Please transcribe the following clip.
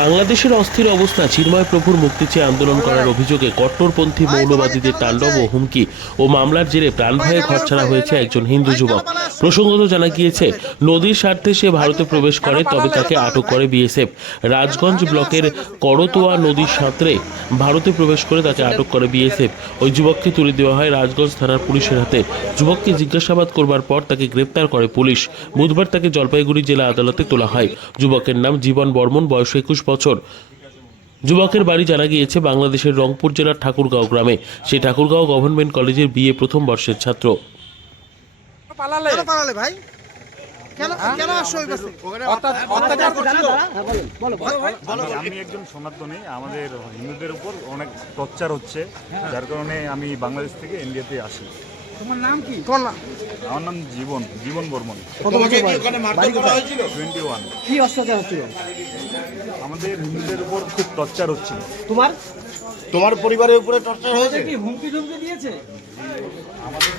বাংলাদেশের অস্থির অবস্থা, চিন্ময় প্রভুর মুক্তি চেয়ে আন্দোলন করার অভিযোগে কট্টরপন্থী মৌলবাদীদের তাণ্ডব ও হুমকি ও মামলার জেরে প্রাণভয়ে ঘরছাড়া হয়েছে একজন হিন্দু যুবক। প্রসঙ্গত জানা গিয়েছে, নদীর স্বার্থে সে ভারতে প্রবেশ করে, তবে তাকে আটক করে বিএসএফ। রাজগঞ্জ ব্লকের করতোয়া নদীর সাঁতরে ভারতে প্রবেশ করে তাকে আটক করে বিএসএফ। ওই যুবককে তুলে দেওয়া হয় রাজগঞ্জ থানার পুলিশের হাতে। যুবককে জিজ্ঞাসাবাদ করবার পর তাকে গ্রেপ্তার করে পুলিশ। বুধবার তাকে জলপাইগুড়ি জেলা আদালতে তোলা হয়। যুবকের নাম জীবন বর্মন, বয়স 21 বছর। যুবকের বাড়ি জানা গিয়েছে বাংলাদেশের রংপুর জেলার ঠাকুরগাঁও গ্রামে। সেই ঠাকুরগাঁও গভর্নমেন্ট কলেজের বিএ প্রথম বর্ষের ছাত্র। আমি একজন সনাতনী, আমাদের হিন্দুদের উপর অনেক টর্চার হচ্ছে, যার কারণে আমি বাংলাদেশ থেকে ইন্ডিয়াতে আসি। তোমার নাম কি? আমার নাম জীবন বর্মন। 21। কি অত্যাচার হচ্ছিল? আমাদের হিন্দুদের উপর খুব টর্চার হচ্ছিল। তোমার পরিবারের উপরে টর্চার হয়েছে? কি হুমকি টুমকি দিয়েছে? আমাদের